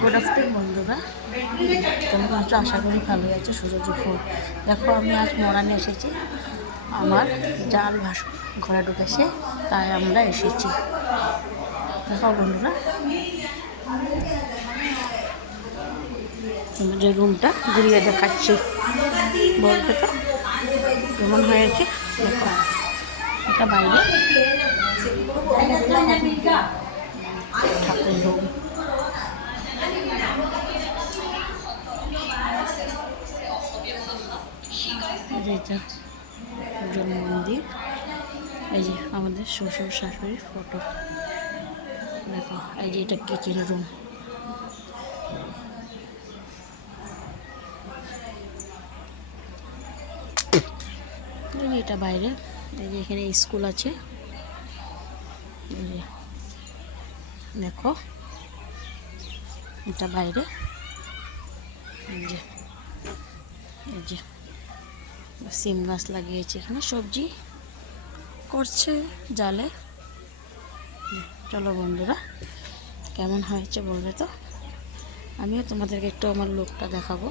Good afternoon বন্ধুরা, কেমন আছো? আশা করি ভালোই আছে। সূর্য ফুল দেখো, আমি আজ মরানে এসেছি। আমার জাল ভাসুর ঘরে ঢুকেছে, তাই আমরা এসেছি। দেখো বন্ধুরা, যে রুমটা ঘুরিয়ে দেখাচ্ছি, বলতে তো কেমন হয়েছে। দেখো, এটা বাইরে ঠাকুর রুম। এটা পুজোর মন্দির। এই যে আমাদের শ্বশুর শাশুড়ির ফটো। দেখো, এই যে এটা কিচেন রুম। এই যে এটা বাইরে। এই যে এখানে স্কুল আছে। এই যে দেখো, এটা বাইরে। এই যে এই যে সিম গাছ লাগিয়েছে, এখানে সবজি করছে জালে। চলো বন্ধুরা, কেমন হয়েছে বলবে তো। আমিও তোমাদেরকে একটু আমার লোকটা দেখাবো।